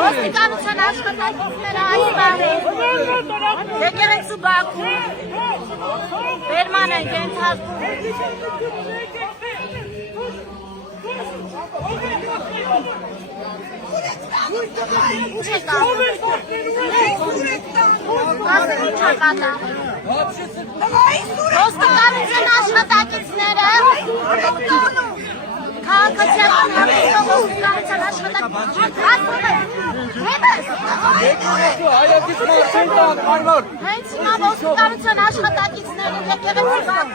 Ոստիկանության աշխատակիցները այս բաներ եկեղեցու բակում բերման են ենթարկում ինչ է կանում ոստիկանության աշխատակիցները քաղաքացիական համեստ ոստիկանության հենց հիմա ոստիկանության աշխատակիցները եկեղեցու բակ